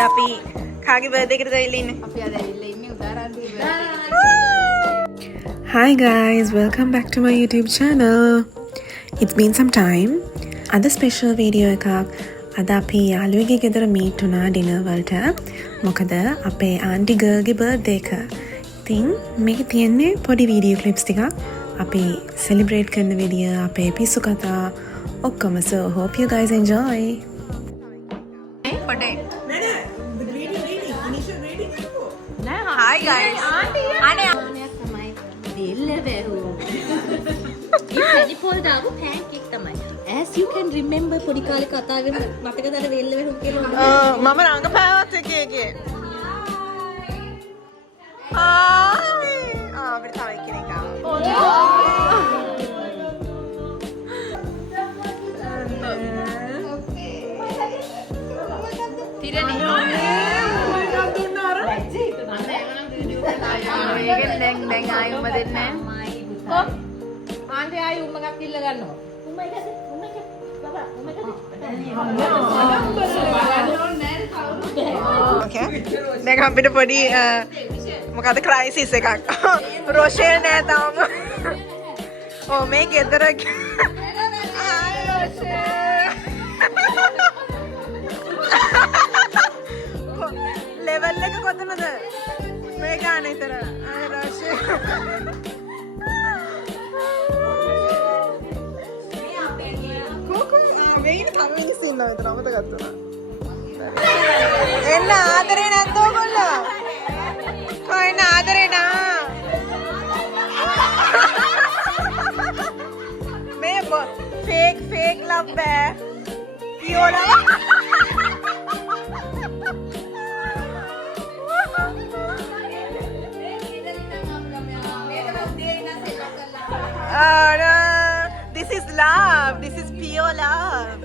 අද අපි කාගේ බර්ත්ඩේ එකටද ඇවිල්ලා ඉන්නේ? අපි අද ඇවිල්ලා ඉන්නේ උදාරන්ගේ birthday. Hi guys, welcome back to my YouTube channel. It's been some time. අද ස්පෙෂල් වීඩියෝ එකක්. අද අපි යාළුවෙක්ගේ ගෙදර මීට් වුණා ඩිනර් වලට. මොකද අපේ ආන්ටි ගර්ල්ගේ බර්ත්ඩේ එක. ඉතින් මේකේ තියෙන්නේ පොඩි වීඩියෝ ක්ලිප්ස් ටිකක්. අපි සෙලිබ්‍රේට් කරන විදිය, අපේ පිස්සු කතා ඔක්කොම. So hope you guys enjoy. Hi guys. අනේ තමයි දෙල්ල වැහුවා. ඒ පැණිපොල් දාපු පැන්කේක් තමයි. As you can remember පොඩි කාලේ කතාවෙම මතකද අර වෙල්ල වැහුම් කියලා? මම රංගපෑවත් එකේ. අපිට තව එක්කෙනෙක් දැන් ආයෙම දෙන්නේ නැහැ. ආන්ටි ආයෙ උම්මක් කිල්ල ගන්නවා. උම්ම එකද? බබා උම්ම එකද? Okay. දැන් අපිට පොඩි මොකද ක්‍රයිසිස් එකක්. රොෂෙල් නෑ තාම. ඔව් මේ ගෙදර ලෙවල් එක කොතනද? මේ ගාන විතර. රොෂෙල්. කොකෝ වෙයින කමින්ස් ඉන්නවා විතර අමතක කරලා. එන්න ආදරේ නැද්ද ඔයගොල්ලෝ? කොයින ආදරේ නා? මේ ෆේක් ලව් බෑ. පියෝලා. No. This is love. This is pure love.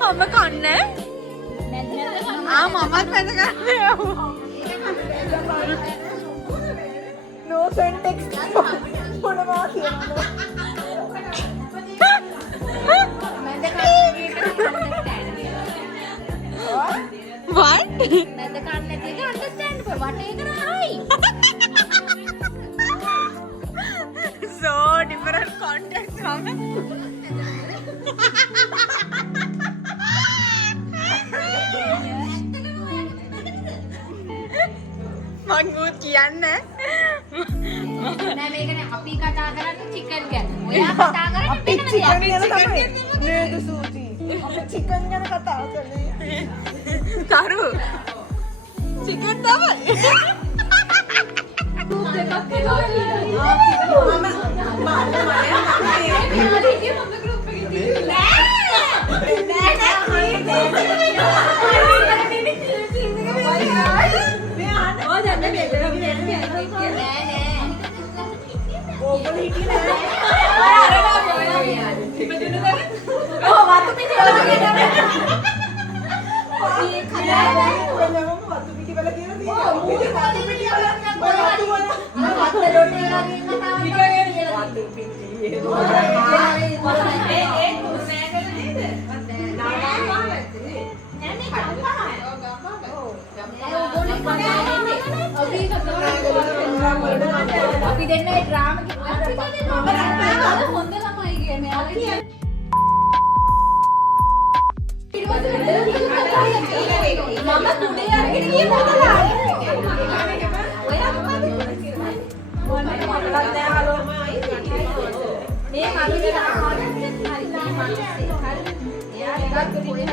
Mama kanne? Mama kanne kanne. No send text. What? Understand for what So different context, Mama. මංගුත් කියන්නේ නෑ මේකනේ අපි කතා කරන්නේ චිකන් ගැන. ඔයා කතා කරන්නේ අපි චිකන් ගැන තමයි. නේද සූටි? අපි චිකන් ගැන කතා කරන්නේ. තරු. චිකන් තමයි. අපි දෙන්නේ ඩ්‍රාමා කිව්වා හොඳ ළමයි කියන්නේ අපි මම කුඩේ අරගෙන ගියේ මොකද? ඔයා මොකද? මොනවද මටත් නෑ හලෝ. මේ මනුස්සයා හරි. එයා ටිකක් පොඩි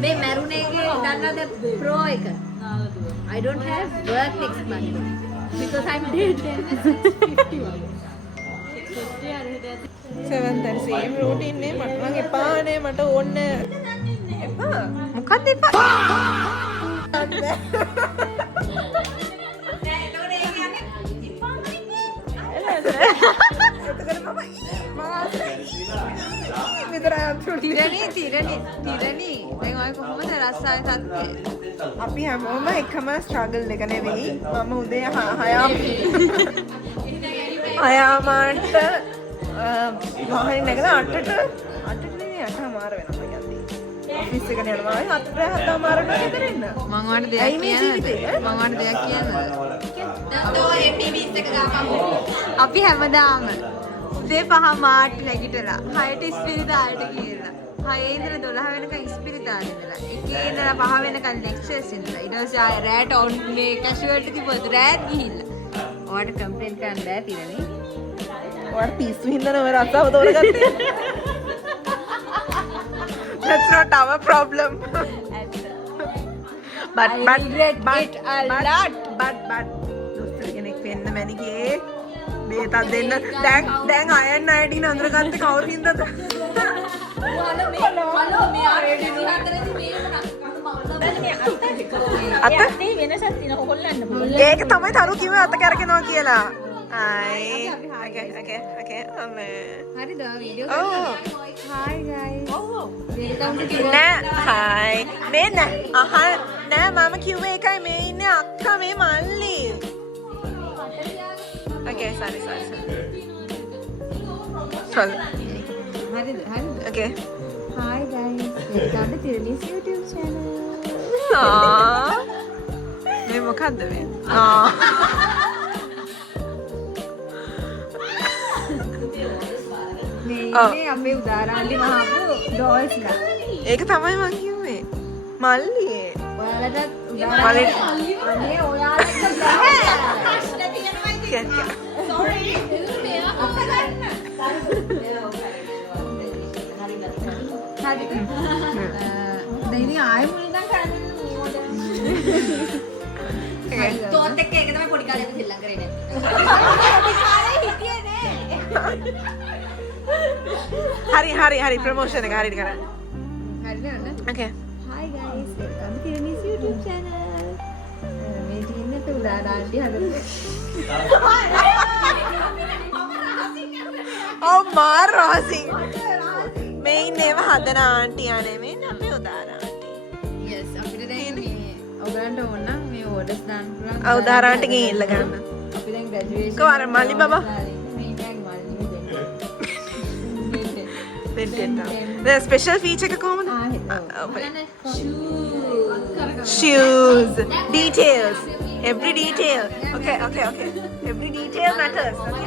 මේ මැරුණේගේ දන්නවද ප්‍රෝ එක? I don't have work next month because I'm dead. 7th and same routine නේ මට නම් එපානේ මට ඕනේ එපා මොකක්ද එපා අපි හැමෝම එකම ස්ට්‍රගල් එක නෙවෙයි මම උදේ 6ට වාහනේ නැගලා 8ට නෙවෙයි 8:00 වෙනවා යන්නේ ඔෆිස් එකට යනවා 7:00ට ගෙදර එන්න මම ඔයාලට දෙයක් කියන්න අපි හැමදාම උදේ 5 මාට් නැගිටලා 6ට ඉස්පිරිතාලට ගිහලා 6 ඉඳලා 12 වෙනකන් ඉස්පිරිතාලේ ඉඳලා 1 ඉඳලා 5 වෙනකන් ලෙක්චර්ස් ඉඳලා ඊට පස්සේ ආය රෑට ඔන් මේ කැෂුවල්ට තිබ්බොත් රෑත් ගිහිල්ලා ඔයාලට කම්ප්ලේන්ට් කරන්න බෑ තිරනේ ඔයාලා පිස්සු හින්දා නෝ රස්සාව තෝරගත්තේ That's not our problem but දොස්තර කෙනෙක් වෙන්න මැනිගේ මේතත් දෙන්න දැන් අයන් අයඩින් අඳුරගත්තේ කවුරු හින්දාද ඒක තමයි තරු කිව්වේ අත කැරකෙනවා කියලා okay හරිද වීඩියෝ hi guys නෑ hi මේ නෑ මම කිව්වේ එකයි මේ ඉන්නේ අක්කා මේ මල්ලි okay sorry හරිද okay hi guys welcome to Tirani's YouTube channel මේ මොකද්ද මේ මේ අපේ උදාරාන්ටි මහපු ඩෝල්ස්ලා ඒක තමයි මං කිව්වේ මල්ලි ඔයාලටත් මල්ලි අනේ ඔයාලට හරි දැන් ආයෙ මුලින්ම කරන්නේ තෝත් එක්ක ඒක තමයි පොඩි කාලේ ඉඳන් සෙල්ලම් කරේ නේ හිටියේ නේ හරි ප්‍රමෝෂන් එක හරියට කරන්න හරිද ඔන්න okay hi guys welcome to Tirani's YouTube channel මේ ටීම් එක උදාරාන්ටි හදන්නේ oh මාර රහසින් මේ ඉන්නේ හදන ආන්ටියා නෙමෙයි අපේ උදාරාන්ටි yes අපිට දැන් මේ ඔයගලන්ට ඕන නම් මේ ඕඩර්ස් දාන්න පුළුවන් උදාරාන්ටි ගිහිල්ලා ගන්න අපි දැන් ග්‍රැජුවේෂන් කොහොම මල්ලි බබා The special feature එක කොහොමද? Shoes. Details. Every detail. Okay. Every detail matters. Okay.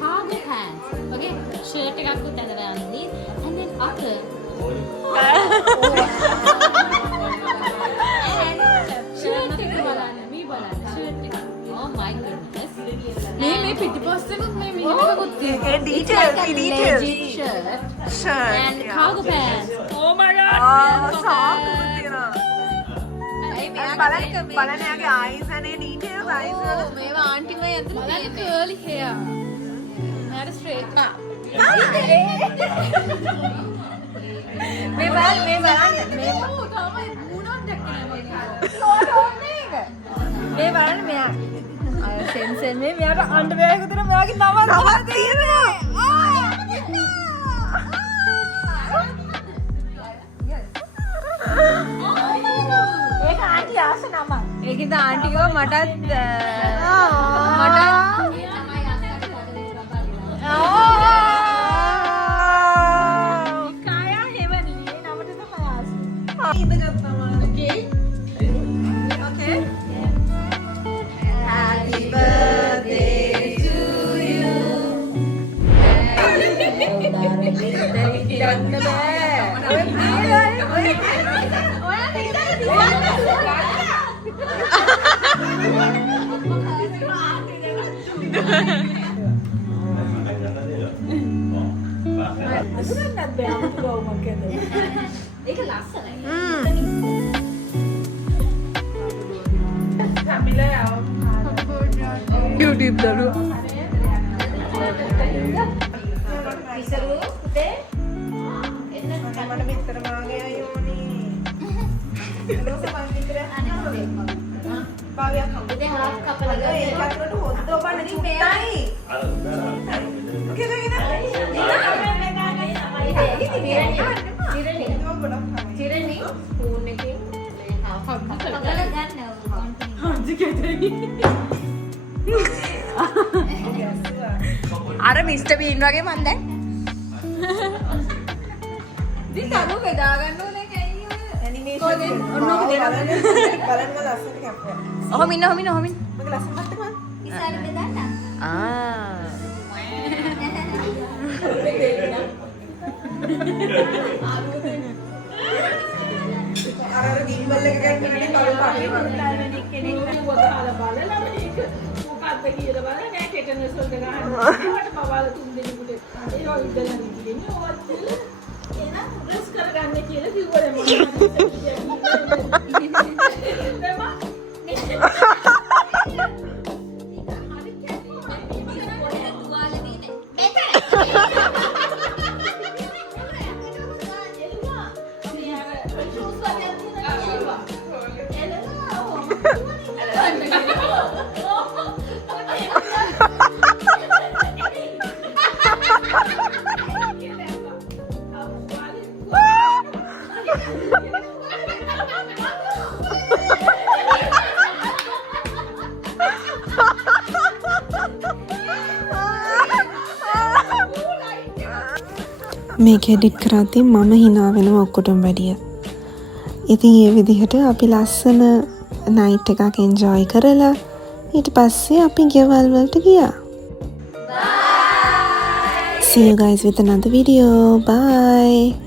Cargo pants. Okay. Shirt එකක් උත් ඇඳලා යන්නේ. And then upper. Shirt එක බලන්න. මේ බලන්න. Shirt එක. Oh my goodness. මේ පිටිපස්සෙකුත් මේ මෙහෙමකුත් තියෙනවා. Details. Shirt. And cargo pants. Oh my god. Sock බලන්න යාගේ eyes අනේ details eyes වල මේවා ආන්ටිමයි ඇතුළේ තියෙන්නේ. curly hair. මට straight. මේ බලන්න මේ තමයි මූණක් දැක්කේ මේ බලන්න මෙයා අය සෙන්සෙන් මේ මෙයාට අන්ඩර්වෙයර් එකක් තියෙනවා මෙයාගේ නමක් තියෙනවා ඒක ආන්ටි ආස නම ඒකින්ද ආන්ටි කිව්වා මටත් කායා හෙවන්ලි ඒ නමට තමයි ආස ඉඳගත්තා okay Happy birthday to you. YouTube දරු. මට මෙතර මාගේ අයෝනි. රෝස මන් විතර භාවයක් ඉතින් හාෆ් කපලා ගන්න. ඒක අතට හොද්දෝ බන්න චුට්ටයි. චිරණි ස්පූන් එකකින් මේ හාෆ් කපලා ගන්න. අර මිස්ටර් බීන් වගේ මන් දැන්. ඉතින් තනු බෙදා ගන්න ඕනේ කැයි ඔය ඇනිමේෂන් ඔන්නෝක දෙනවා. බලන්න ලස්සනට කැපුවා. ඔහොම ඉන්න. මගේ ලස්සන මත්තම. ඉස්සර බෙදන්න. අර ගිම්බල් එක ගන්නනේ කළු පාටේ කෙනෙක් වදාලා බලලා මේක මොකක්ද කියලා බලලා නෑ ටෙටනස් වලට ගහන්න. ඒකට පවාල 3 දිනකට ඒවා ඉඳලා ඉන්නේ. ඔවත් එන රෙස් කරගන්න කියලා කිව්වද මම. මේක එඩිට් කරද්දී මම hina වෙනවා ඔක්කොටම වැඩිය. ඉතින් මේ විදිහට අපි ලස්සන නයිට් එකක් එන්ජොයි කරලා ඊට පස්සේ අපි ගෙවල් වලට ගියා. See you guys with another video. Bye.